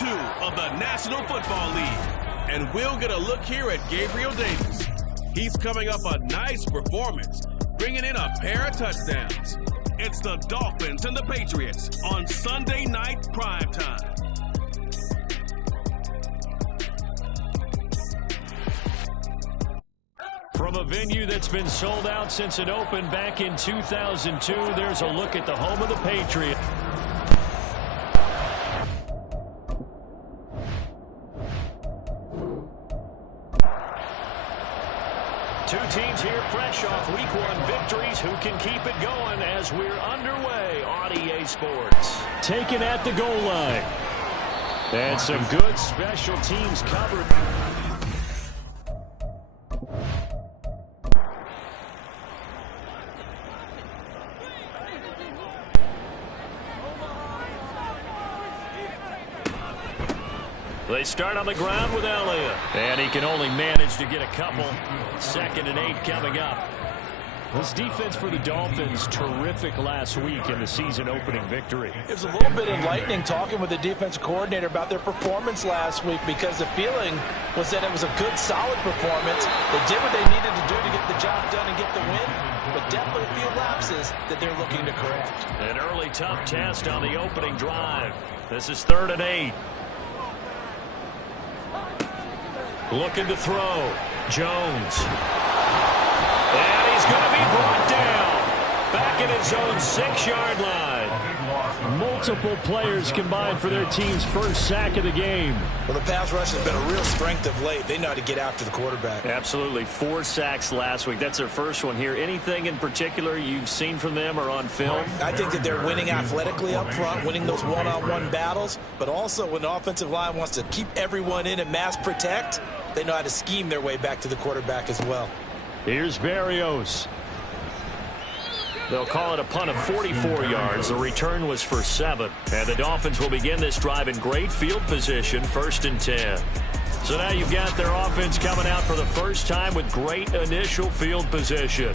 2 of the National Football League. And we'll get a look here at Gabriel Davis. He's coming off a nice performance, bringing in a pair of touchdowns. It's the Dolphins and the Patriots on Sunday night primetime. From a venue that's been sold out since it opened back in 2002, there's a look at the home of the Patriots. Two teams here fresh off Week 1 victories. Who can keep it going as we're underway on EA Sports? Taken at the goal line. And some good special teams covered. They start on the ground with Elliott. And he can only manage to get a couple. 2nd and 8 coming up. This defense for the Dolphins, terrific last week in the season-opening victory. It was a little bit enlightening talking with the defense coordinator about their performance last week because the feeling was that it was a good, solid performance. They did what they needed to do to get the job done and get the win, but definitely a few lapses that they're looking to correct. An early tough test on the opening drive. This is 3rd and 8. Looking to throw. Jones. And he's going to be brought down. Back at his own 6-yard line. Multiple players combined for their team's first sack of the game. Well, the pass rush has been a real strength of late. They know how to get after the quarterback. Absolutely. 4 sacks last week. That's their first one here. Anything in particular you've seen from them or on film? I think that they're winning athletically up front, winning those one-on-one battles, but also when the offensive line wants to keep everyone in and mass protect, they know how to scheme their way back to the quarterback as well. Here's Berrios. They'll call it a punt of 44 yards. The return was for 7. And the Dolphins will begin this drive in great field position, 1st and 10. So now you've got their offense coming out for the first time with great initial field position.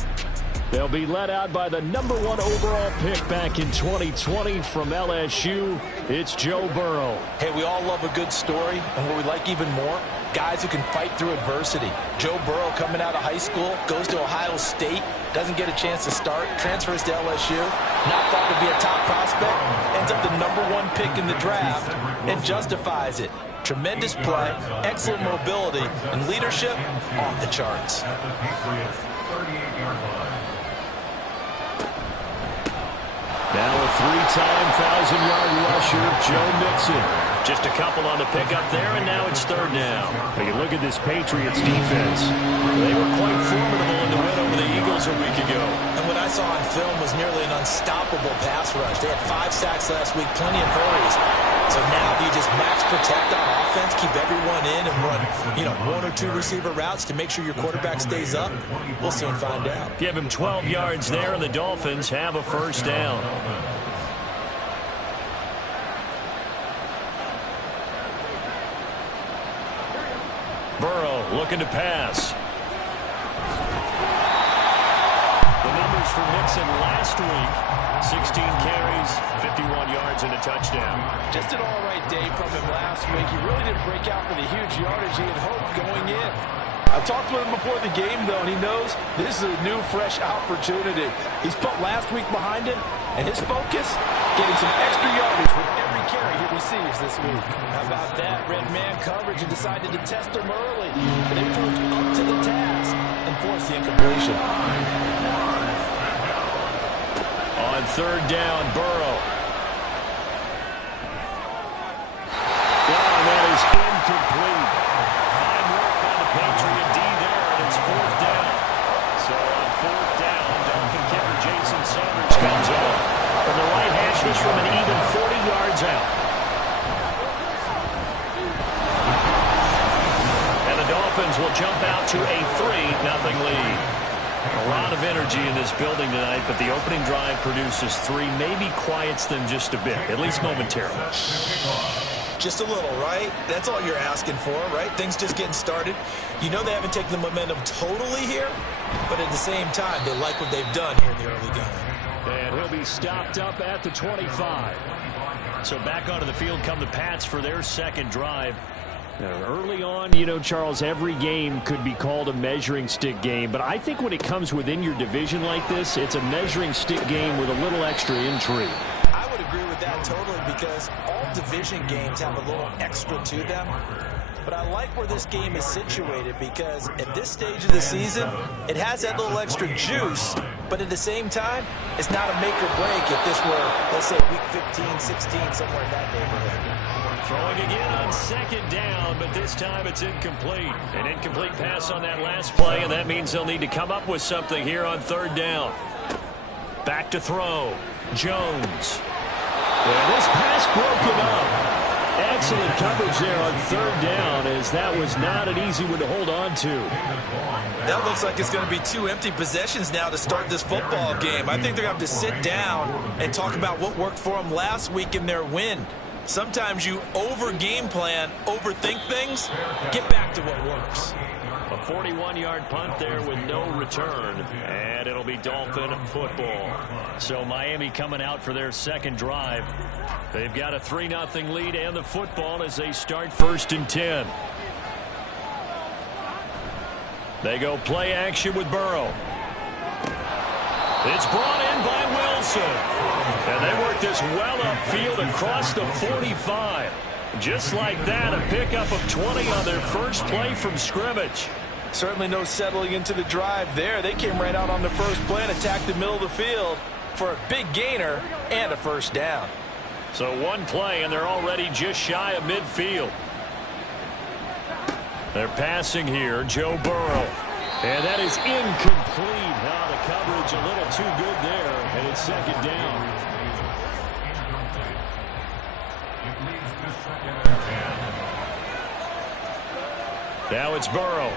They'll be led out by the number 1 overall pick back in 2020 from LSU. It's Joe Burrow. Hey, we all love a good story, and what we like even more, guys who can fight through adversity. Joe Burrow coming out of high school, goes to Ohio State, doesn't get a chance to start, transfers to LSU, not thought to be a top prospect, ends up the number 1 pick in the draft, and justifies it. Tremendous play, excellent mobility, and leadership off the charts. Now a 3-time 1,000-yard rusher, Joe Mixon. Just a couple on the pickup there, and now it's 3rd down. When you look at this Patriots defense, they were quite formidable in the win over the Eagles a week ago. And what I saw on film was nearly an unstoppable pass rush. They had 5 sacks last week, plenty of hurries. So now do you just max protect on offense, keep everyone in, and run, 1 or 2 receiver routes to make sure your quarterback stays up? We'll soon find out. Give him 12 yards there, and the Dolphins have a 1st down. Burrow looking to pass. The numbers for Mixon last week, 16 carries, 51 yards, and a touchdown. Just an all-right day from him last week. He really didn't break out for the huge yardage he had hoped going in. I talked with him before the game, though, and he knows this is a new, fresh opportunity. He's put last week behind him, and his focus, getting some extra yardage with every carry he receives this week. How about that? Red man coverage and decided to test him early. But they proved up to the task and forced the incompletion. On 3rd down, Burrow. And that is incomplete. Fine work by the Patriot D there, and it's 4th down. So on 4th down, Dolphin kicker Jason Sanders comes up from the right hash rush from an even 40 yards out. And the Dolphins will jump out to a 3-0 lead. A lot of energy in this building tonight, but the opening drive produces 3, maybe quiets them just a bit, at least momentarily. Just a little, right? That's all you're asking for, right? Things just getting started. You know they haven't taken the momentum totally here, but at the same time, they like what they've done here in the early going. And he'll be stopped up at the 25. So back onto the field come the Pats for their second drive. Early on, you know, Charles, every game could be called a measuring stick game. But I think when it comes within your division like this, it's a measuring stick game with a little extra intrigue. I would agree with that totally because all division games have a little extra to them. But I like where this game is situated because at this stage of the season, it has that little extra juice. But at the same time, it's not a make or break if this were, let's say, week 15, 16, somewhere in that neighborhood. Throwing again on second down, but this time it's incomplete. An incomplete pass on that last play, and that means they'll need to come up with something here on third down. Back to throw. Jones. And this pass broken up. Excellent coverage there on third down, as that was not an easy one to hold on to. That looks like it's going to be 2 empty possessions now to start this football game. I think they're going to have to sit down and talk about what worked for them last week in their win. Sometimes you over-game plan, overthink things, get back to what works. A 41-yard punt there with no return, and it'll be Dolphin football. So Miami coming out for their second drive. They've got a 3-0 lead and the football as they start first and 10. They go play action with Burrow. It's brought in by Wilson. And they work this well upfield across the 45. Just like that, a pickup of 20 on their first play from scrimmage. Certainly no settling into the drive there. They came right out on the first play and attacked the middle of the field for a big gainer and a first down. So one play, and they're already just shy of midfield. They're passing here, Joe Burrow. And that is incomplete. Now the coverage a little too good there, and it's second down. Now it's Burrow.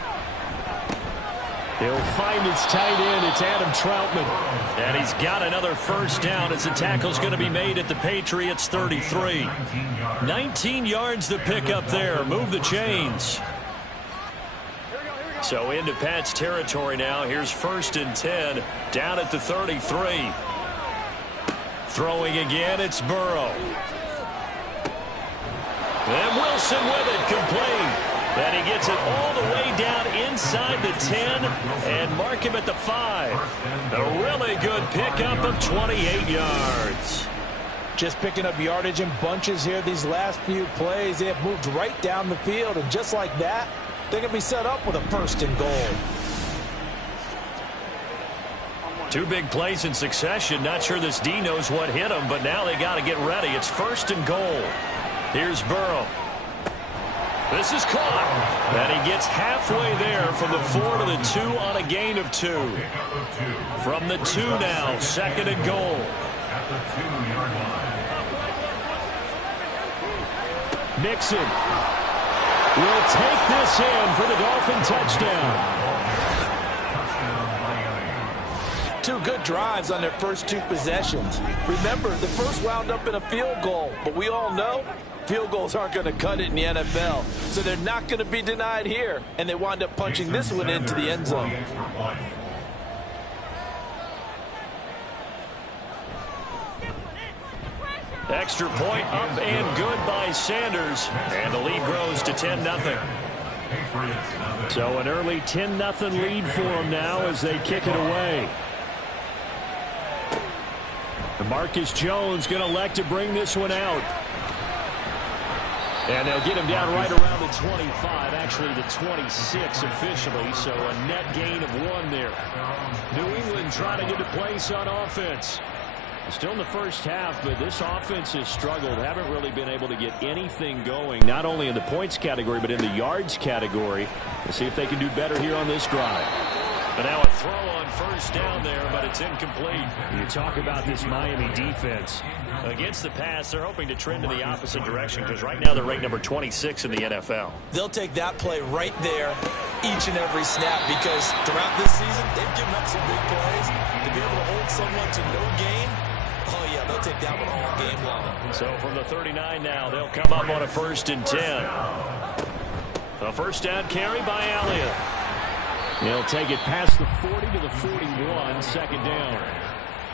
He'll find his tight end. It's Adam Troutman. And he's got another first down as the tackle's going to be made at the Patriots 33. 19 yards to pick up there. Move the chains. So into Pat's territory now. Here's first and 10 down at the 33. Throwing again, it's Burrow. And Wilson with it, complete. And he gets it all the way down inside the 10 and mark him at the 5. A really good pickup of 28 yards. Just picking up yardage in bunches here these last few plays. They have moved right down the field, and just like that, they're going to be set up with a first and goal. 2 big plays in succession. Not sure this D knows what hit him, but now they got to get ready. It's first and goal. Here's Burrow. This is caught. And he gets halfway there from the 4 to the 2 on a gain of 2. From the 2 now, second and goal. Mixon will take this in for the Dolphin touchdown. 2 good drives on their first 2 possessions. Remember, the first wound up in a field goal, but we all know field goals aren't going to cut it in the NFL, so they're not going to be denied here, and they wind up punching this one into the end zone. Extra point up and good by Sanders, and the lead grows to 10-0. So an early 10-0 lead for them now as they kick it away. Marcus Jones going to elect to bring this one out. And they'll get him down right around the 25, actually the 26 officially, so a net gain of 1 there. New England trying to get a place on offense. Still in the first half, but this offense has struggled. Haven't really been able to get anything going, not only in the points category, but in the yards category. We'll see if they can do better here on this drive. But now a throw on first down there, but it's incomplete. You talk about this Miami defense. Against the pass, they're hoping to trend in the opposite direction because right now they're ranked number 26 in the NFL. They'll take that play right there each and every snap because throughout this season, they've given up some big plays. To be able to hold someone to no gain, oh yeah, they'll take that one all game long. So from the 39 now, they'll come up on a first and 10. A first down carry by Elliott. He'll take it past the 40 to the 41, second down.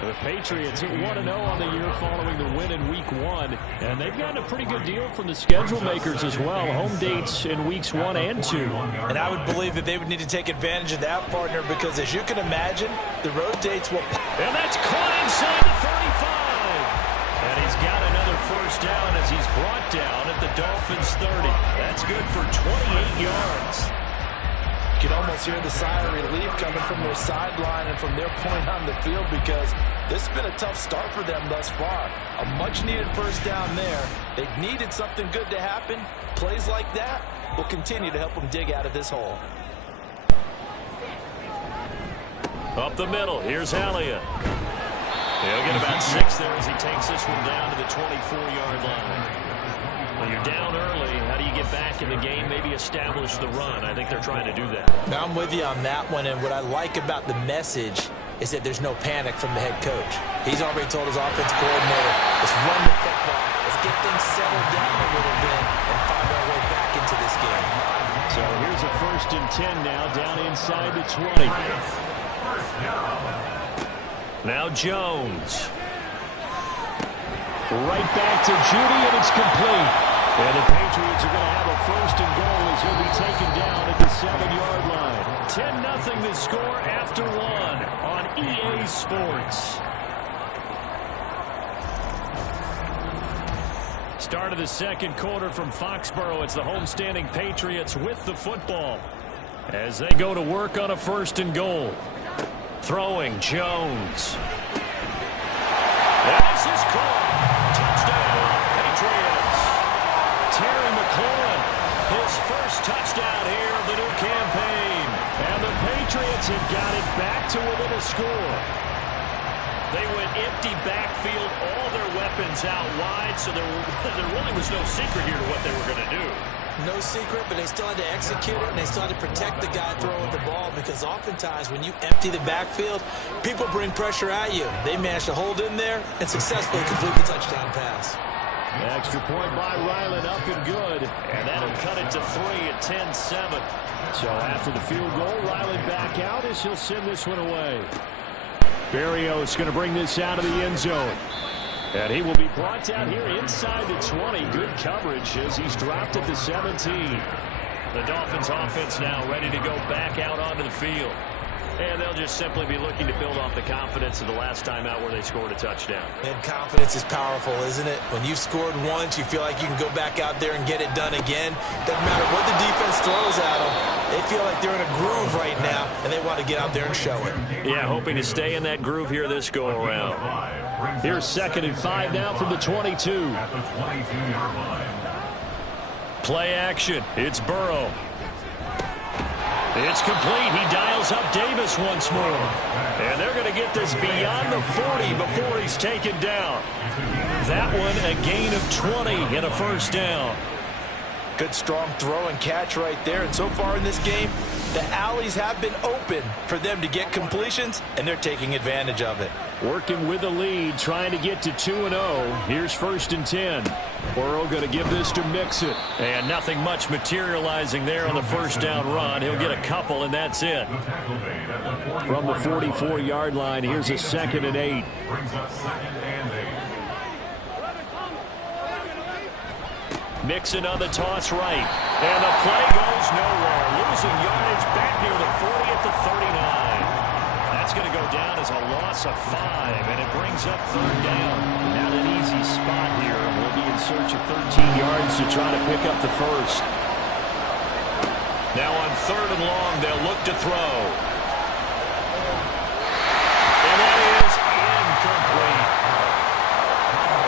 The Patriots 1-0 on the year following the win in Week 1. And they've gotten a pretty good deal from the schedule makers as well. Home dates in Weeks 1 and 2. And I would believe that they would need to take advantage of that, partner, because as you can imagine, the road dates will... And that's caught inside the 35. And he's got another first down as he's brought down at the Dolphins' 30. That's good for 28 yards. You can almost hear the sigh of relief coming from their sideline and from their point on the field, because this has been a tough start for them thus far. A much-needed first down there. They've needed something good to happen. Plays like that will continue to help them dig out of this hole. Up the middle, here's Elliott. He'll get about 6 there as he takes this one down to the 24-yard line. Well, you're down early. How do you get back in the game? Maybe establish the run. I think they're trying to do that. Now, I'm with you on that one, and what I like about the message is that there's no panic from the head coach. He's already told his offensive coordinator, let's run the football, let's get things settled down a little bit and find our way back into this game. So here's a 1st and 10 now, down inside the 20. Now Jones. Right back to Judy, and it's complete. And the Patriots are going to have a 1st and goal as he'll be taken down at the 7-yard line. 10-0 the score after 1 on EA Sports. Start of the second quarter from Foxborough. It's the homestanding Patriots with the football as they go to work on a 1st and goal. Throwing Jones. And this is caught. Touchdown, Patriots. Terry McLaurin, his first touchdown here of the new campaign. And the Patriots have got it back to within a score. They went empty backfield, all their weapons out wide, so there really was no secret here to what they were going to do. No secret, but they still had to execute it, and they still had to protect the guy throwing the ball, because oftentimes when you empty the backfield, people bring pressure at you. They managed to hold in there and successfully complete the touchdown pass. Extra point by Ryland, up and good. And that'll cut it to 3 at 10-7. So after the field goal, Ryland back out as he'll send this one away. Berrios going to bring this out of the end zone. And he will be brought down here inside the 20. Good coverage as he's dropped at the 17. The Dolphins offense now ready to go back out onto the field. And they'll just simply be looking to build off the confidence of the last time out where they scored a touchdown. And confidence is powerful, isn't it? When you've scored once, you feel like you can go back out there and get it done again. Doesn't matter what the defense throws at them. They feel like they're in a groove right now, and they want to get out there and show it. Yeah, hoping to stay in that groove here this go-around. Here's 2nd and 5 now from the 22. Play action. It's Burrow. It's complete. He dials up Davis once more. And they're going to get this beyond the 40 before he's taken down. That one a gain of 20 and a first down. Good strong throw and catch right there. And so far in this game, the alleys have been open for them to get completions, and they're taking advantage of it. Working with the lead, trying to get to 2-0. Here's 1st and 10. Burrow going to give this to Mixon. And nothing much materializing there on the first down run. He'll get a couple, and that's it. From the 44-yard line, here's a 2nd and 8. Mixon on the toss right. And the play goes nowhere. Losing yardage back near the 40 at the 39. That's going to go down as a loss of 5, and it brings up 3rd down. Not an easy spot here. We'll be in search of 13 yards to try to pick up the first. Now on 3rd and long, they'll look to throw. And that is incomplete.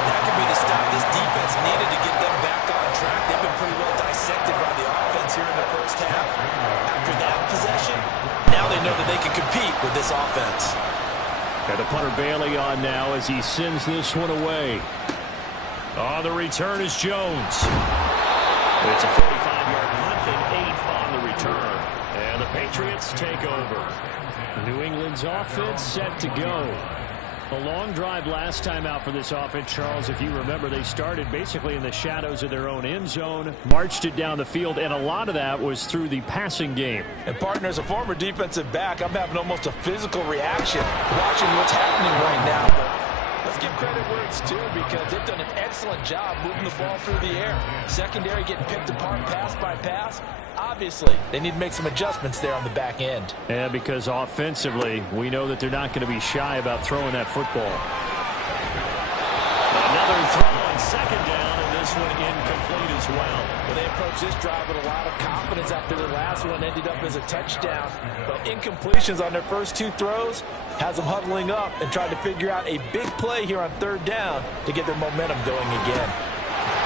That could be the stop this defense needed to get them back on track. They've been pretty well dissected by the offense here in the first half. After that possession, now they know that they can compete with this offense. And the punter Bailey on now as he sends this one away. On the return is Jones. It's a 45-yard punt and 8 on the return. And the Patriots take over. New England's offense set to go. A long drive last time out for this offense, Charles. If you remember, they started basically in the shadows of their own end zone, marched it down the field, and a lot of that was through the passing game. And partner, as a former defensive back, I'm having almost a physical reaction watching what's happening right now. But let's give credit where it's due, because they've done an excellent job moving the ball through the air. Secondary getting picked apart pass by pass. Obviously, they need to make some adjustments there on the back end. Yeah, because offensively, we know that they're not going to be shy about throwing that football. Another throw on second down, and this one incomplete as well. Well, they approached this drive with a lot of confidence after the last one ended up as a touchdown. But incompletions on their first two throws has them huddling up and trying to figure out a big play here on third down to get their momentum going again.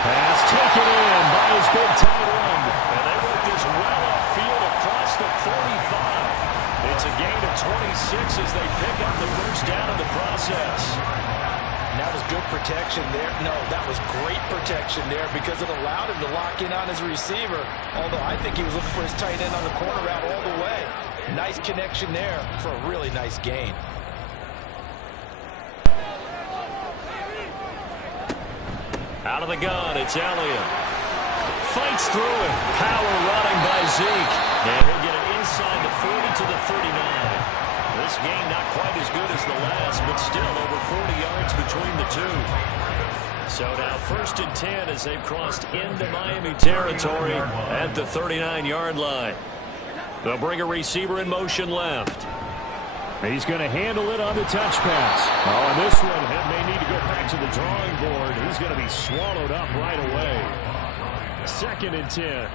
Pass taken in by his big tight end. And they work this well upfield across the 45. It's a gain of 26 as they pick up the first down in the process. And that was good protection there. No, that was great protection there because it allowed him to lock in on his receiver. Although I think he was looking for his tight end on the corner route all the way. Nice connection there for a really nice gain. Out of the gun, it's Elliott. Fights through it. Power running by Zeke. And he'll get it inside the 40 to the 39. This game not quite as good as the last, but still over 40 yards between the two. So now 1st and 10 as they've crossed into Miami territory at the 39-yard line. They'll bring a receiver in motion left. He's going to handle it on the touch pass. Oh, and this one may need to go back to the drawing board. He's going to be swallowed up right away. 2nd and 10.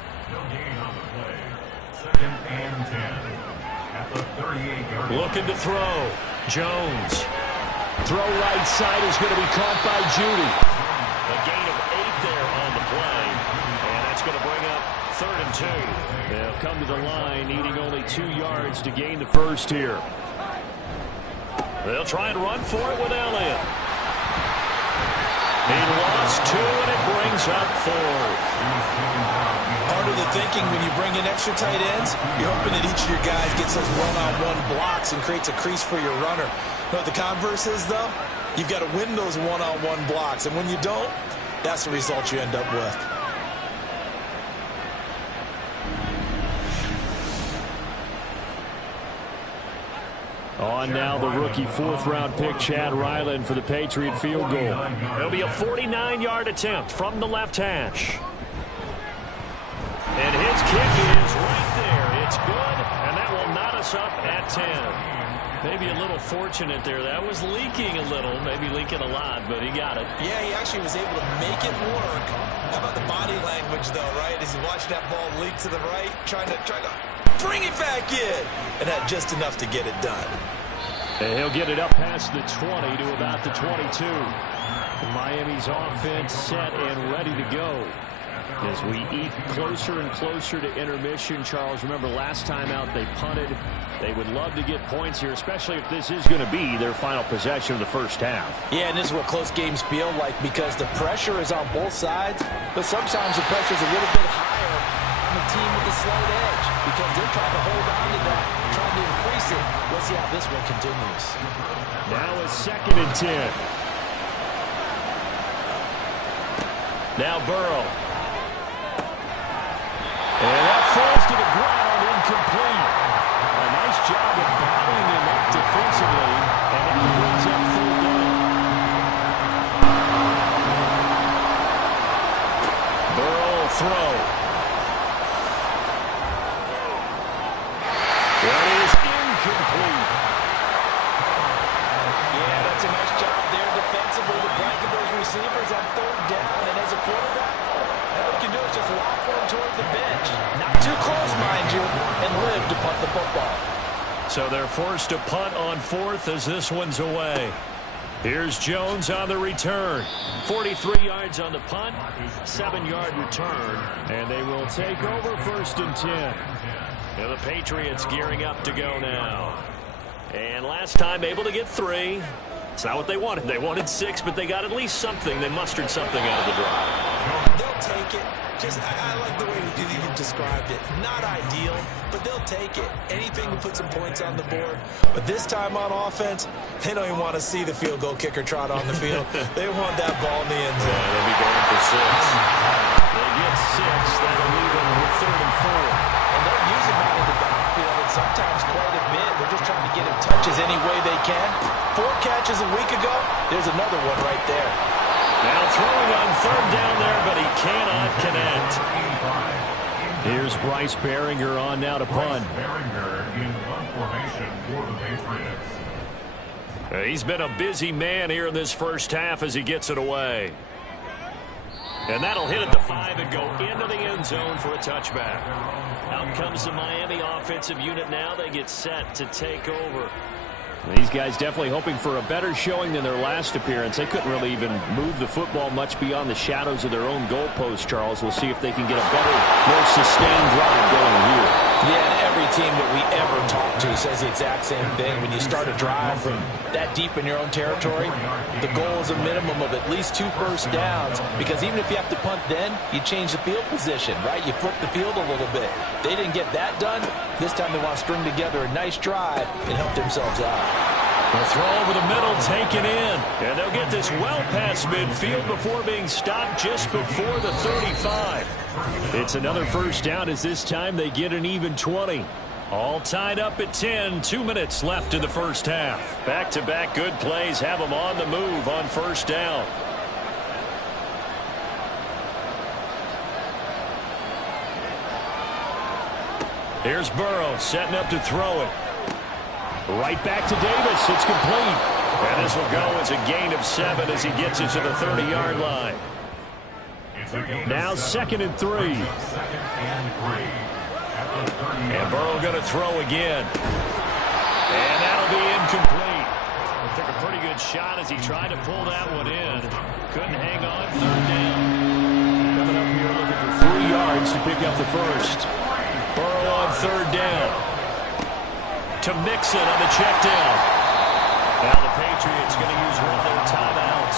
2nd and 10 at the 38-yard line. Looking to throw. Jones. Throw right side is going to be caught by Judy. A gain of 8 there on the play. And that's going to bring up 3rd and 2. They'll come to the line needing only 2 yards to gain the first here. They'll try and run for it with Elliott. He lost 2, and it brings up 4th. Part of the thinking when you bring in extra tight ends, you're hoping that each of your guys gets those one-on-one blocks and creates a crease for your runner. You know what the converse is, though? You've got to win those one-on-one blocks, and when you don't, that's the result you end up with. On now the rookie 4th-round pick, Chad Ryland, for the Patriot field goal. It'll be a 49-yard attempt from the left hash. And his kick is right there. It's good, and that will knot us up at 10. Maybe a little fortunate there. That was leaking a little, maybe leaking a lot, but he got it. Yeah, he actually was able to make it work. How about the body language, though, right? As he watched that ball leak to the right, trying to bring it back in, and had just enough to get it done. And he'll get it up past the 20 to about the 22. Miami's offense set and ready to go. As we eat closer and closer to intermission, Charles, remember last time out they punted. They would love to get points here, especially if this is going to be their final possession of the first half. Yeah, and this is what close games feel like because the pressure is on both sides, but sometimes the pressure is a little bit higher on the team with the slight edge because they're trying to hold on to that, trying to increase it. Let's see how this one continues. Now it's 2nd and 10. Now Burrow. And that falls to the ground, incomplete. A nice job of battling him up defensively, and that brings up 3rd down. Burrow throw. That is incomplete. Yeah, that's a nice job there defensively to blanket those receivers on 3rd down, and as a quarterback, all you can do is just lock one toward the bench. Not too close, mind you, and live to punt the football. So they're forced to punt on 4th as this one's away. Here's Jones on the return. 43 yards on the punt, 7-yard return, and they will take over 1st and 10. And the Patriots gearing up to go now. And last time able to get 3. It's not what they wanted. They wanted 6, but they got at least something. They mustered something out of the drive. They'll take it. I like the way you described it. Not ideal, but they'll take it. Anything to put some points on the board. But this time on offense, they don't even want to see the field goal kicker trot on the field. They want that ball in the end zone. Yeah, they'll be going for 6. They get 6. That'll leave them with 3rd and 4. And they're using that in the backfield, and sometimes quite a bit. They're just trying to get him touches any way they can. 4 catches a week ago. There's another one right there. Now throwing on 3rd down there, but he cannot connect. Here's Bryce Baringer on now to punt. Baringer in punt formation for the Patriots. He's been a busy man here in this first half as he gets it away. And that'll hit at the 5 and go into the end zone for a touchback. Out comes the Miami offensive unit now. They get set to take over. These guys definitely hoping for a better showing than their last appearance. They couldn't really even move the football much beyond the shadows of their own goalpost, Charles. We'll see if they can get a better, more sustained drive going here. Yeah, and every team that we ever talk to says the exact same thing. When you start a drive from that deep in your own territory, the goal is a minimum of at least 2 first downs, because even if you have to punt then, you change the field position, right? You flip the field a little bit. They didn't get that done. This time they want to string together a nice drive and help themselves out. The throw over the middle taken in. And they'll get this well past midfield before being stopped just before the 35. It's another first down as this time they get an even 20. All tied up at 10. 2 minutes left in the first half. Back-to-back good plays have them on the move on first down. Here's Burrow setting up to throw it. Right back to Davis. It's complete. And this will go as a gain of 7 as he gets it to the 30-yard line. Now 2nd and 3. And Burrow going to throw again. And that'll be incomplete. Took a pretty good shot as he tried to pull that one in. Couldn't hang on. 3rd down. Coming up here looking for 3 yards to pick up the first. Burrow on 3rd down. To Mixon on the check down. Now the Patriots going to use one of their timeouts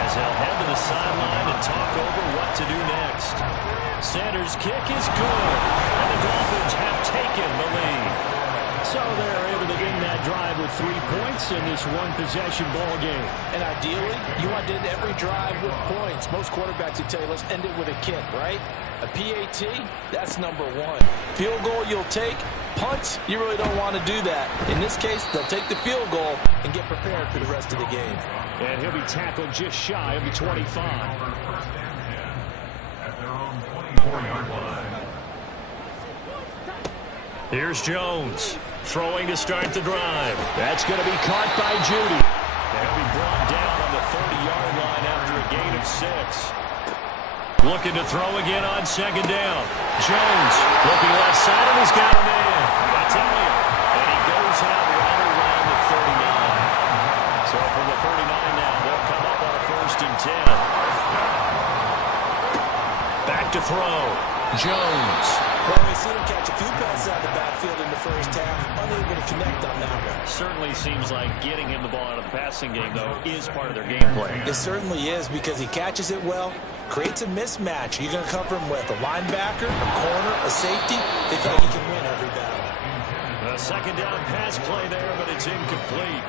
as they'll head to the sideline and talk over what to do next. Sanders' kick is good, and the Dolphins have taken the lead. So they're able to end that drive with 3 points in this one-possession ball game. And ideally, you want to end every drive with points. Most quarterbacks would tell you, let's end it with a kick, right? A PAT, that's number 1. Field goal you'll take. Punts, you really don't want to do that. In this case, they'll take the field goal and get prepared for the rest of the game. And he'll be tackled just shy of the 25. At their own 24-yard line. Here's Jones throwing to start the drive. That's going to be caught by Judy. They'll be brought down on the 30-yard line after a gain of 6. Looking to throw again on 2nd down. Jones looking left side, and he's got a man. That's Elliott. And he goes out right around the 39. So from the 39 now, they'll come up on a 1st and 10. Back to throw. Jones. Well, we've seen him catch a few passes out of the backfield in the first half. Unable to connect on that one. Certainly seems like getting him the ball out of the passing game, though, is part of their game plan. It certainly is, because he catches it well, creates a mismatch. You're going to cover him with a linebacker, a corner, a safety. They feel like he can win every battle. A 2nd down pass play there, but it's incomplete.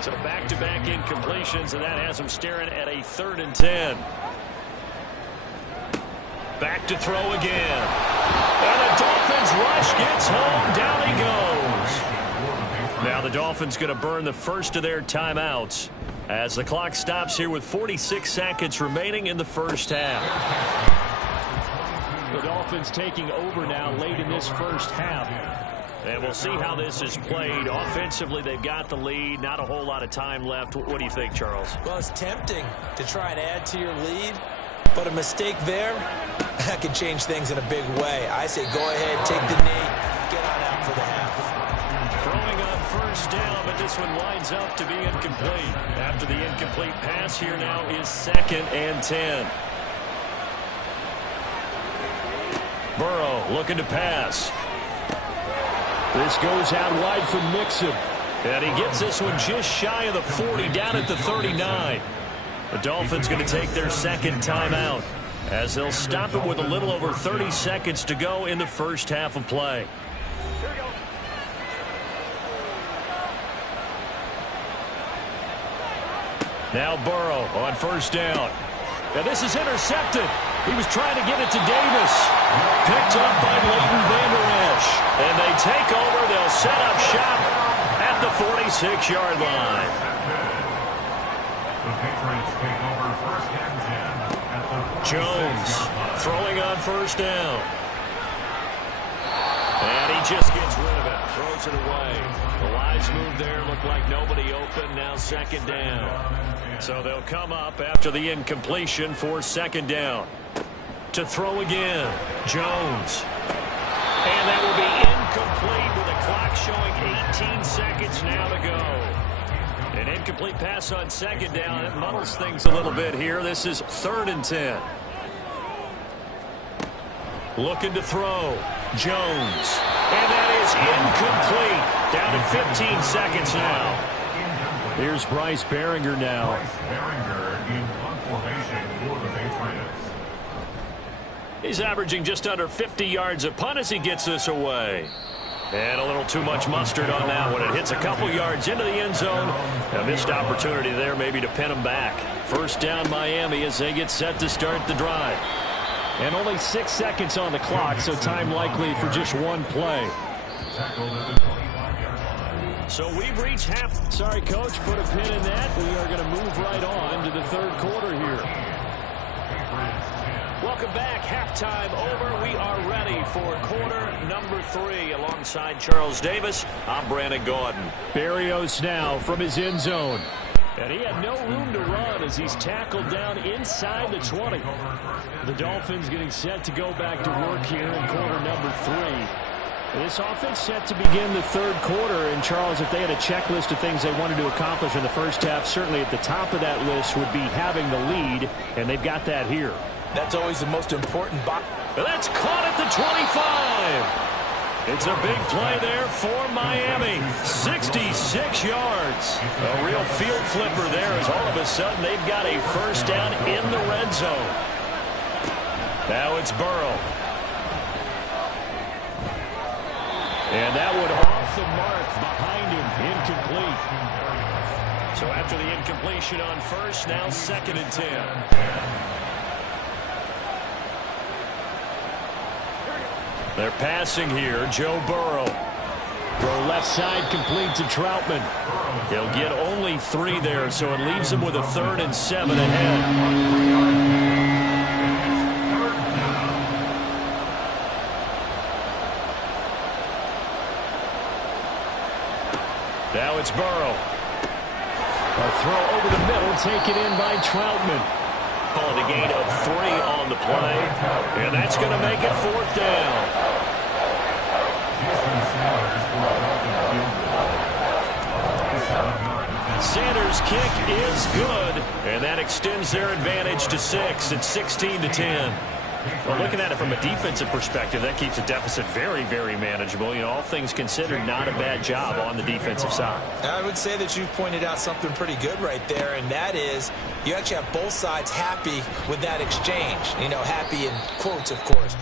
So back-to-back incompletions, and that has him staring at a 3rd and 10. Back to throw again. And the Dolphins rush gets home. Down he goes. Now the Dolphins going to burn the first of their timeouts as the clock stops here with 46 seconds remaining in the first half. The Dolphins taking over now late in this first half. And we'll see how this is played. Offensively, they've got the lead. Not a whole lot of time left. What do you think, Charles? Well, it's tempting to try and add to your lead, but a mistake there, that can change things in a big way. I say go ahead, take the knee, get on out for the half. Throwing on 1st down, but this one winds up to be incomplete. After the incomplete pass, here now is 2nd and 10. Burrow looking to pass. This goes out wide for Mixon. And he gets this one just shy of the 40, down at the 39. The Dolphins going to take their 2nd timeout. as they'll stop it with a little over 30 seconds to go in the first half of play. Now Burrow on first down. Now this is intercepted. He was trying to get it to Davis. Picked up by Leighton Vander Esch. And they take over. They'll set up shop at the 46-yard line. The Patriots take over first and 10 at the Jones throwing on first down. And he just gets rid of it. Throws it away. The wise move there. Looked like nobody open. Now second down. So they'll come up after the incompletion for second down. To throw again. Jones. And that will be incomplete with the clock showing 18 seconds now to go. An incomplete pass on second down. It muddles things a little bit here. This is 3rd and 10. Looking to throw. Jones. And that is incomplete. Down to 15 seconds now. Here's Bryce Baringer now. Bryce Baringer in punt formation for the Patriots. He's averaging just under 50 yards a punt as he gets this away. And a little too much mustard on that one. It hits a couple yards into the end zone. A missed opportunity there maybe to pin him back. First down Miami as they get set to start the drive. And only 6 seconds on the clock, so time likely for just one play. So we've reached half. Sorry, Coach, put a pin in that. We are going to move right on to the third quarter here. Welcome back. Halftime over. We are ready for quarter number 3. Alongside Charles Davis, I'm Brandon Gaudin. Berrios now from his end zone. And he had no room to run as he's tackled down inside the 20. The Dolphins getting set to go back to work here in quarter number 3. This offense set to begin the third quarter. And, Charles, if they had a checklist of things they wanted to accomplish in the first half, certainly at the top of that list would be having the lead, and they've got that here. That's always the most important box. That's caught at the 25. It's a big play there for Miami. 66 yards. A real field flipper there as all of a sudden they've got a first down in the red zone. Now it's Burrow. And that one off the mark behind him. Incomplete. So after the incompletion on first, now 2nd and 10. They're passing here. Joe Burrow. Throw left side complete to Troutman. He'll get only 3 there, so it leaves him with a 3rd and 7 ahead. Now it's Burrow. A throw over the middle, taken in by Troutman. Calling a gain of 3 on the play, and that's going to make it 4th down. Sanders' kick is good, and that extends their advantage to 6. It's 16 to 10. Well, looking at it from a defensive perspective, that keeps the deficit very, very manageable. You know, all things considered, not a bad job on the defensive side. I would say that you've pointed out something pretty good right there, and that is you actually have both sides happy with that exchange. You know, happy in quotes, of course.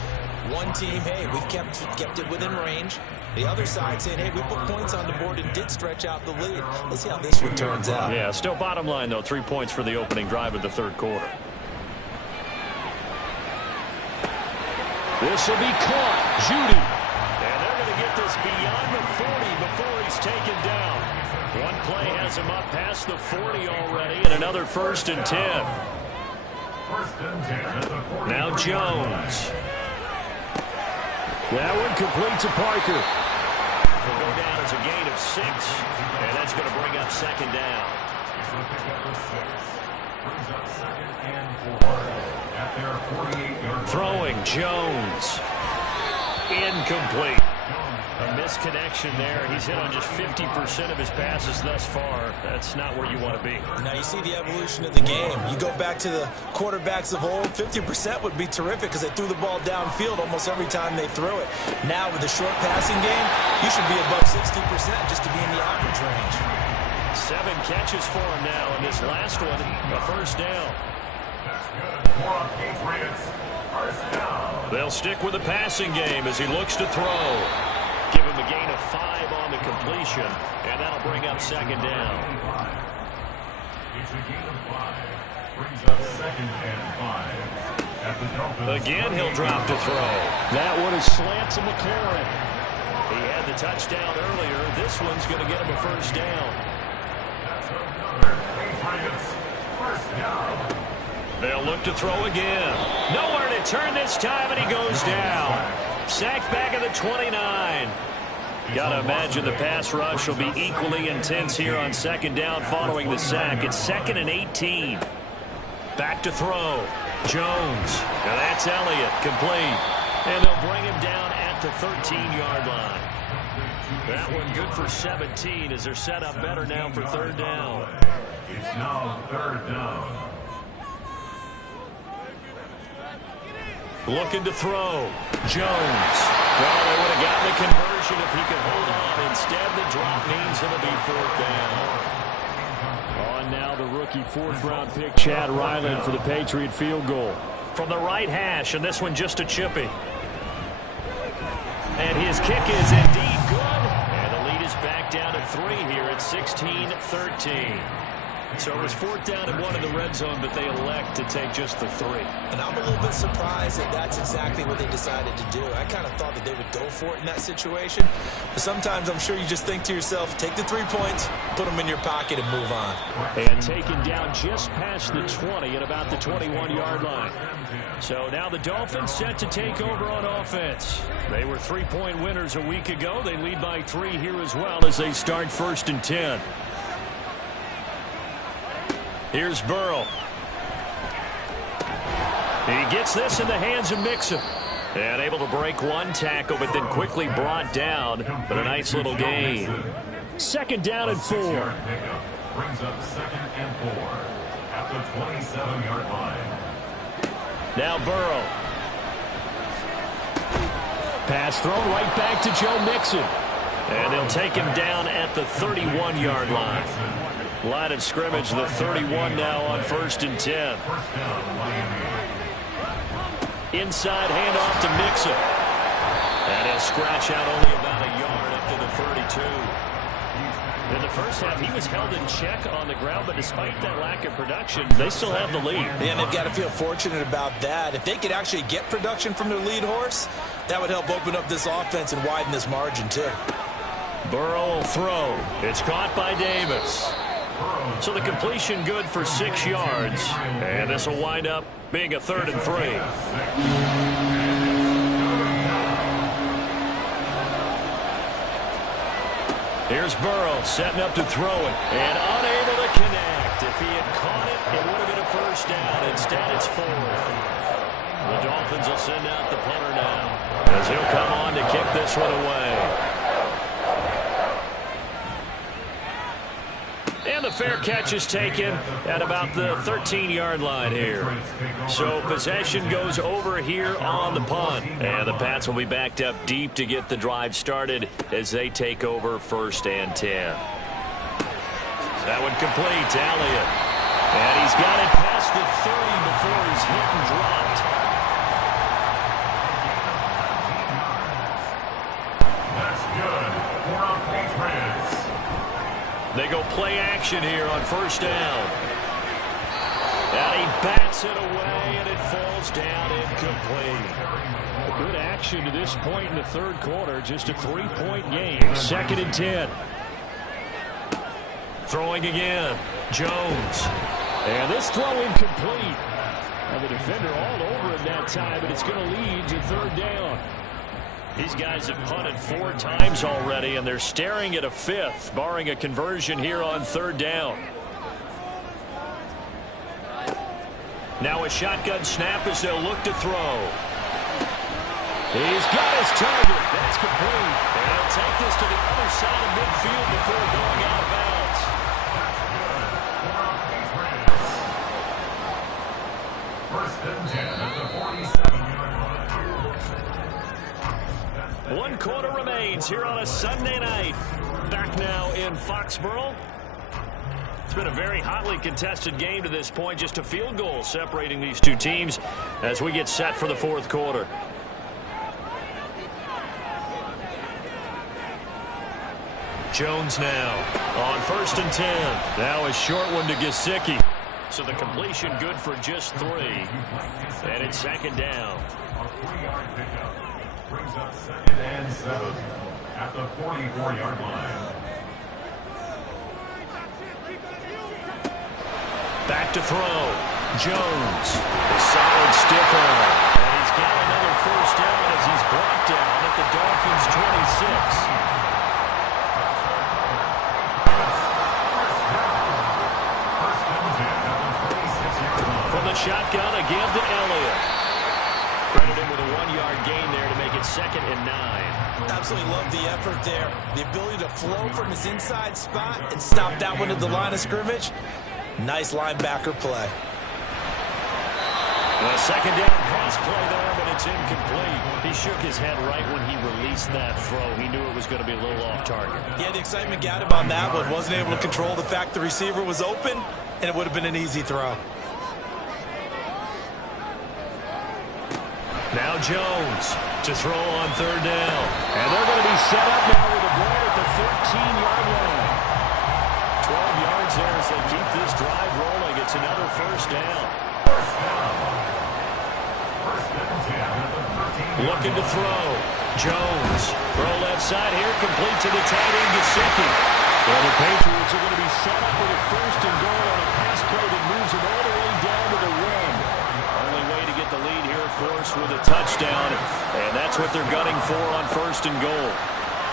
One team, hey, we've kept it within range. The other side saying, hey, we put points on the board and did stretch out the lead. Let's see how this one turns out. Yeah, still bottom line, though, 3 points for the opening drive of the third quarter. This will be caught. Judy. And they're going to get this beyond the 40 before he's taken down. One play has him up past the 40 already, and another 1st and 10. Now Jones. That one complete to Parker. Will go down as a gain of 6, and that's going to bring up 2nd down. Throwing Jones. Incomplete. A misconnection there. He's hit on just 50% of his passes thus far. That's not where you want to be. Now you see the evolution of the game. You go back to the quarterbacks of old, 50% would be terrific because they threw the ball downfield almost every time they threw it. Now with the short passing game, you should be above 60% just to be in the average range. 7 catches for him now in this last one. A first down. for a Patriots first down. They'll stick with the passing game as he looks to throw. Give him a gain of 5 on the completion, and that'll bring up second down. It's a gain of 5. Brings up 2nd and 5. At the Dolphins. Again, he'll drop to throw. That one is slant to McLaurin. He had the touchdown earlier. This one's going to get him a first down. That's another Patriots first down. They'll look to throw again. Nowhere to turn this time, and he goes down. Sacked back at the 29. Got to imagine the pass rush will be equally intense here on second down following the sack. It's 2nd and 18. Back to throw. Jones. Now that's Elliott. Complete. And they'll bring him down at the 13-yard line. That one good for 17 as they're set up better now for third down. It's now 3rd down. Looking to throw. Jones. Well, they would have gotten the conversion if he could hold on. Instead, the drop means it'll be 4th down. On now the rookie 4th-round pick, Chad Ryland, for the Patriot field goal. From the right hash, and this one just a chippy. And his kick is indeed good. And the lead is back down to 3 here at 16-13. So it was 4th down and 1 in the red zone, but they elect to take just the 3. And I'm a little bit surprised that that's exactly what they decided to do. I kind of thought that they would go for it in that situation. But sometimes I'm sure you just think to yourself, take the 3 points, put them in your pocket, and move on. And taken down just past the 20 at about the 21-yard line. So now the Dolphins set to take over on offense. They were 3-point winners a week ago. They lead by 3 here as well as they start 1st and 10. Here's Burrow. He gets this in the hands of Mixon. And able to break one tackle, but then quickly brought down. But a nice little gain. 2nd down and 4. Brings up 2nd and 4 at the 27-yard line. Now Burrow. Pass thrown right back to Joe Mixon. And they'll take him down at the 31-yard line. Line of scrimmage, the 31 now on 1st and 10. Inside handoff to Mixon. And he'll scratch out only about a yard up to the 32. In the first half, he was held in check on the ground, but despite that lack of production, they still have the lead. And they've got to feel fortunate about that. If they could actually get production from their lead horse, that would help open up this offense and widen this margin too. Burrow will throw. It's caught by Davis. So the completion good for 6 yards. And this will wind up being a 3rd and 3. Here's Burrow setting up to throw it. And unable to connect. If he had caught it, it would have been a first down. Instead, it's 4th. The Dolphins will send out the punter now, as he'll come on to kick this one away. And the fair catch is taken at about the 13-yard line here. So possession goes over here on the punt. And the Pats will be backed up deep to get the drive started as they take over 1st and 10. That one complete to Elliott. And he's got it past the 30 before he's hit and dropped. That's good for our Patriots. They go play action here on 1st down. And he bats it away, and it falls down incomplete. Good action to this point in the 3rd quarter. Just a 3-point game. 2nd and 10. Throwing again. Jones. And this throw incomplete. And the defender all over him that time, but it's going to lead to 3rd down. These guys have punted 4 times already, and they're staring at a 5th, barring a conversion here on 3rd down. Now a shotgun snap as they'll look to throw. He's got his target. That's complete. And he'll take this to the other side of midfield before going out of bounds. First and 10 at the 47-yard line. 1 quarter remains here on a Sunday night. Back now in Foxborough. It's been a very hotly contested game to this point. Just a field goal separating these two teams as we get set for the fourth quarter. Jones now on 1st and 10. Now a short one to Gesicki. So the completion good for just 3. And it's 2nd down. A 3-yard pickup brings up 2nd and 7 at the 44-yard line. Back to throw. Jones. A solid stiff arm. And he's got another 1st down as he's brought down at the Dolphins' 26. From the shotgun again to Elliott. Credit him with a 1-yard gain there to make it 2nd and 9. Absolutely love the effort there. The ability to flow from his inside spot and stop that one at the line of scrimmage. Nice linebacker play. A 2nd down pass play there, but it's incomplete. He shook his head right when he released that throw. He knew it was going to be a little off target. Yeah, the excitement got him on that one. Wasn't able to control the fact the receiver was open, and it would have been an easy throw. Now Jones to throw on 3rd down. And they're going to be set up now with a Blair at the 13-yard line. 12 yards there as they keep this drive rolling. It's another 1st down. Looking to throw. Jones. Throw left side here. Complete to the tight end, Gesicki. Well, the Patriots are going to be set up with a 1st and goal on a pass play that moves them all the way down to the 1. Only way to get the lead here, of course, with a touchdown. And that's what they're gunning for on 1st and goal.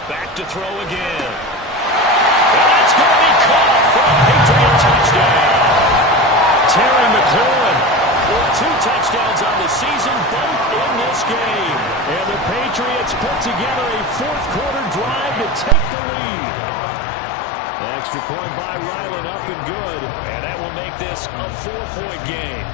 Back to throw again. And that's going to be caught for a Patriot touchdown. Terry McLaurin with 2 touchdowns on the season, both in this game. And the Patriots put together a 4th quarter drive to take the lead. Extra point by Ryland, up and good. And that will make this a 4-point game.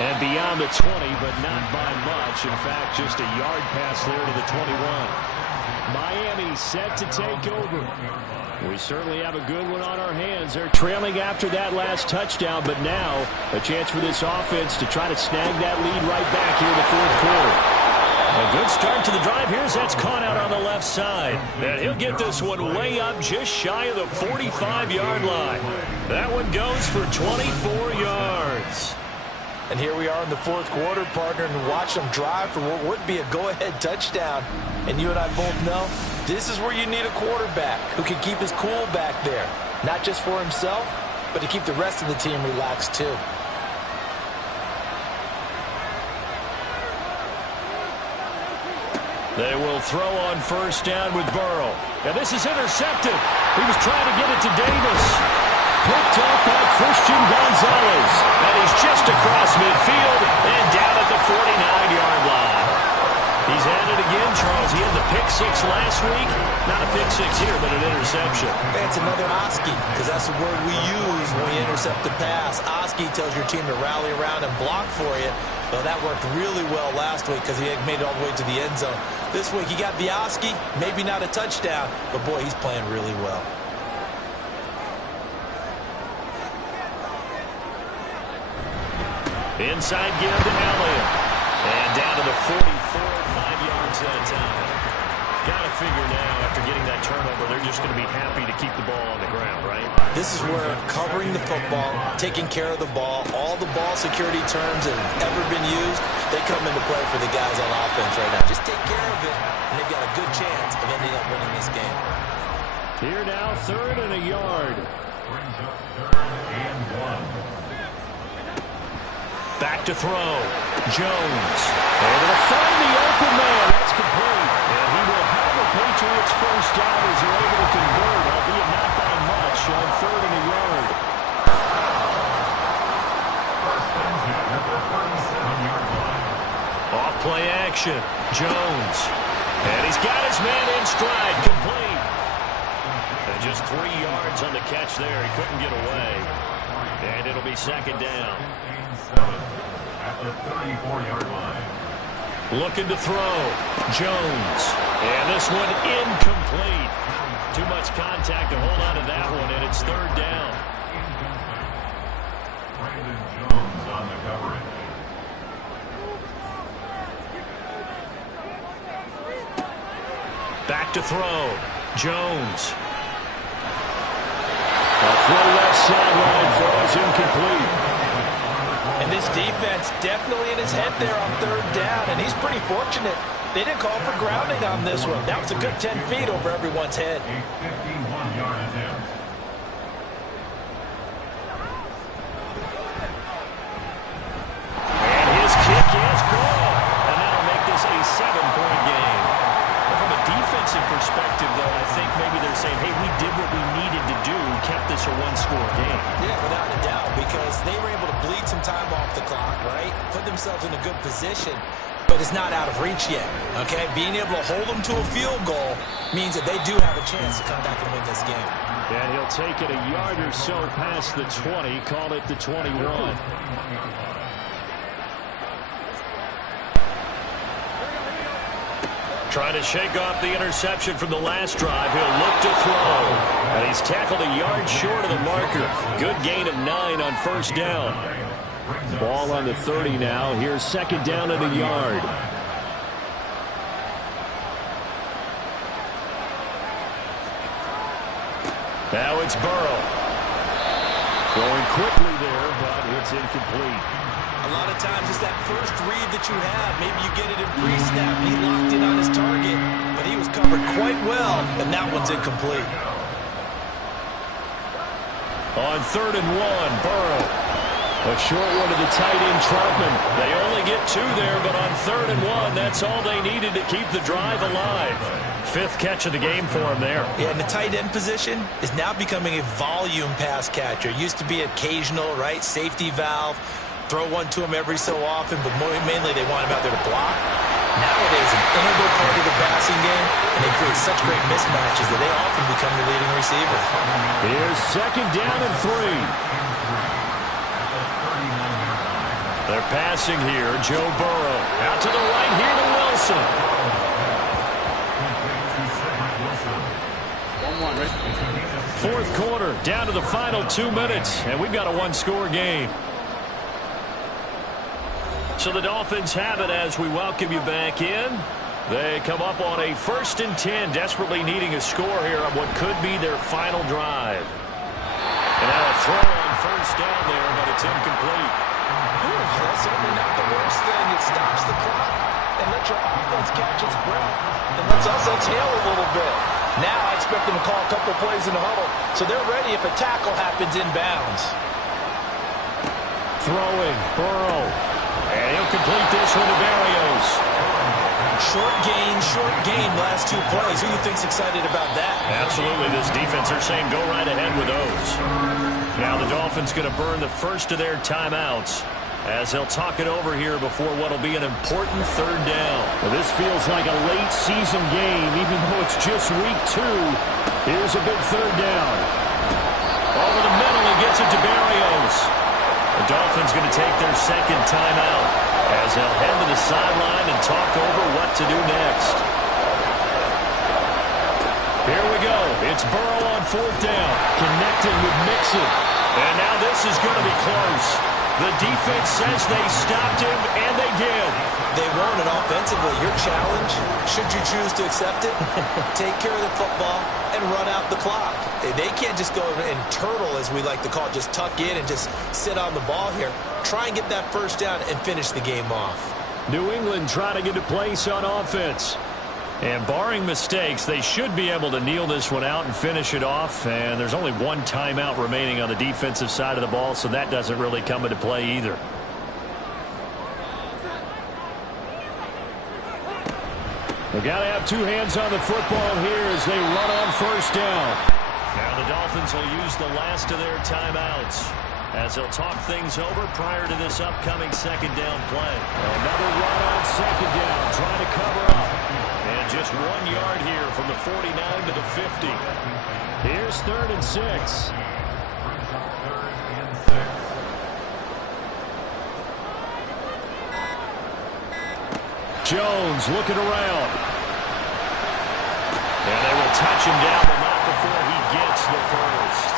And beyond the 20, but not by much. In fact, just a yard pass there to the 21. Miami set to take over. We certainly have a good one on our hands. They're trailing after that last touchdown, but now a chance for this offense to try to snag that lead right back here in the 4th quarter. A good start to the drive. Here's that's caught out on the left side. And he'll get this one way up just shy of the 45-yard line. That one goes for 24 yards. And here we are in the 4th quarter, partner, and watch them drive for what would be a go-ahead touchdown. And you and I both know this is where you need a quarterback who can keep his cool back there. Not just for himself, but to keep the rest of the team relaxed too. They will throw on 1st down with Burrow. And this is intercepted. He was trying to get it to Davis. Picked up by Christian Gonzalez. And he's just across midfield and down at the 49-yard line. He's at it again, Charles. He had the pick 6 last week. Not a pick 6 here, but an interception. That's another Oski, because that's the word we use when we intercept a pass. Oski tells your team to rally around and block for you. Well, that worked really well last week because he had made it all the way to the end zone. This week, he got the Oski, maybe not a touchdown, but boy, he's playing really well. Inside give to Elliott. And down to the 44, 5 yards that time. Got to figure now, after getting that turnover, they're just going to be happy to keep the ball on the ground, right? This is where covering the football, taking care of the ball, all the ball security terms that have ever been used, they come into play for the guys on offense right now. Just take care of it, and they've got a good chance of ending up winning this game. Here now, 3rd and a yard. Brings up 3rd and 1. Back to throw. Jones. Able to find the open man. That's complete. And he will have a Patriots 1st down as they're able to convert, albeit not by much, on 3rd and a yard. Off play action. Jones. And he's got his man in stride. Complete. And just 3 yards on the catch there. He couldn't get away. And it'll be 2nd down. At the 34-yard line. Looking to throw. Jones. And this one incomplete. Too much contact to hold on to that one, and it's third down. Brandon Jones on the coverage. Back to throw. Jones. A throw left sideline throws incomplete. And this defense definitely in his head there on third down, and he's pretty fortunate. They didn't call for grounding on this one. That was a good 10 feet over everyone's head. A 51-yard attempt. And his kick is good. And that'll make this a 7-point game. But from a defensive perspective, though, I think maybe they're saying, hey, we did what we needed to do, kept this a one-score game. Yeah, without a doubt, because they were able to bleed some time off the clock, right? Put themselves in a good position, but it's not out of reach yet, okay? Being able to hold them to a field goal means that they do have a chance to come back and win this game. And he'll take it a yard or so past the 20, call it the 21. Trying to shake off the interception from the last drive. He'll look to throw. And he's tackled a yard short of the marker. Good gain of 9 on first down. Ball on the 30 now. Here's second down and a yard. Now it's Burrow. Throwing quickly there, but it's incomplete. A lot of times it's that first read that you have. Maybe you get it in pre-snap. He locked in on his target, but he was covered quite well, and that one's incomplete. On 3rd and 1, Burrow. A short one to the tight end, Troutman. They only get 2 there, but on 3rd and 1, that's all they needed to keep the drive alive. 5th catch of the game for him there. Yeah, and the tight end position is now becoming a volume pass catcher. Used to be occasional, right? Safety valve. Throw one to him every so often, but mainly they want him out there to block. Nowadays, an integral part of the passing game, and they create such great mismatches that they often become the leading receiver. Here's second down and 3. They're passing here. Joe Burrow. Out to the right here to Wilson. 4th quarter, down to the final 2 minutes, and we've got a one-score game. So the Dolphins have it as we welcome you back in. They come up on a 1st and 10, desperately needing a score here on what could be their final drive. And now a throw on first down there, but it's incomplete. That's certainly not the worst thing. It stops the clock and lets your offense catch its breath and lets us exhale a little bit. Now I expect them to call a couple plays in the huddle, so they're ready if a tackle happens inbounds. Throwing, Burrow. And he'll complete this one to Berrios. Short gain, last 2 plays. Who do you think's excited about that? Absolutely. This defense are saying go right ahead with those. Now the Dolphins going to burn the first of their timeouts as they'll talk it over here before what will be an important 3rd down. Well, this feels like a late season game, even though it's just week 2. Here's a big 3rd down. Over the middle, he gets it to Berrios. The Dolphins going to take their second timeout as they'll head to the sideline and talk over what to do next. Here we go. It's Burrow on 4th down. Connecting with Mixon. And now this is going to be close. The defense says they stopped him, and they did. They won't, and offensively, your challenge, should you choose to accept it, take care of the football and run out the clock. They can't just go and turtle, as we like to call it, just tuck in and just sit on the ball here. Try and get that first down and finish the game off. New England trying to get a place on offense. And barring mistakes, they should be able to kneel this one out and finish it off. And there's only 1 timeout remaining on the defensive side of the ball, so that doesn't really come into play either. They've got to have 2 hands on the football here as they run on first down. Now the Dolphins will use the last of their timeouts as they'll talk things over prior to this upcoming second down play. Another run on second down, trying to cover up. And just 1 yard here from the 49 to the 50. Here's 3rd and 6. Jones looking around. And they will touch him down, but not before he gets the first.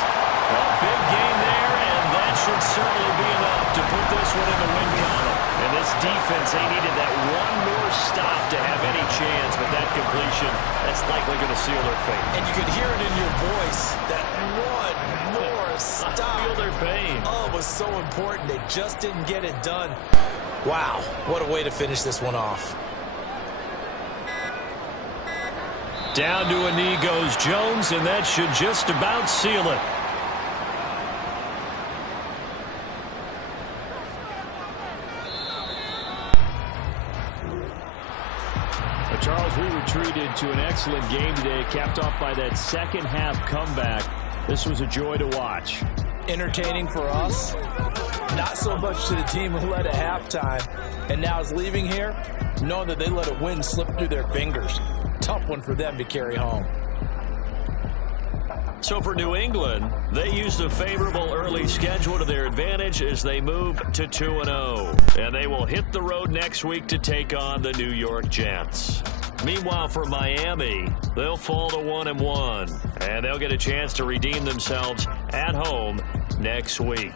A big game there, and that should certainly be enough to put this one in the win column. And this defense, they needed that one more stop to have any chance, but that completion, that's likely going to seal their fate. And you could hear it in your voice, that one more stop. I feel their pain. Oh, it was so important. They just didn't get it done. Wow, what a way to finish this one off. Down to a knee goes Jones, and that should just about seal it. Charles, we were treated to an excellent game today, capped off by that second half comeback. This was a joy to watch. Entertaining for us, not so much to the team who led at halftime and now is leaving here knowing that they let a win slip through their fingers. Tough one for them to carry home. So for New England, they used a favorable early schedule to their advantage as they move to 2-0. And they will hit the road next week to take on the New York Jets. Meanwhile, for Miami, they'll fall to 1-1. And they'll get a chance to redeem themselves at home next week.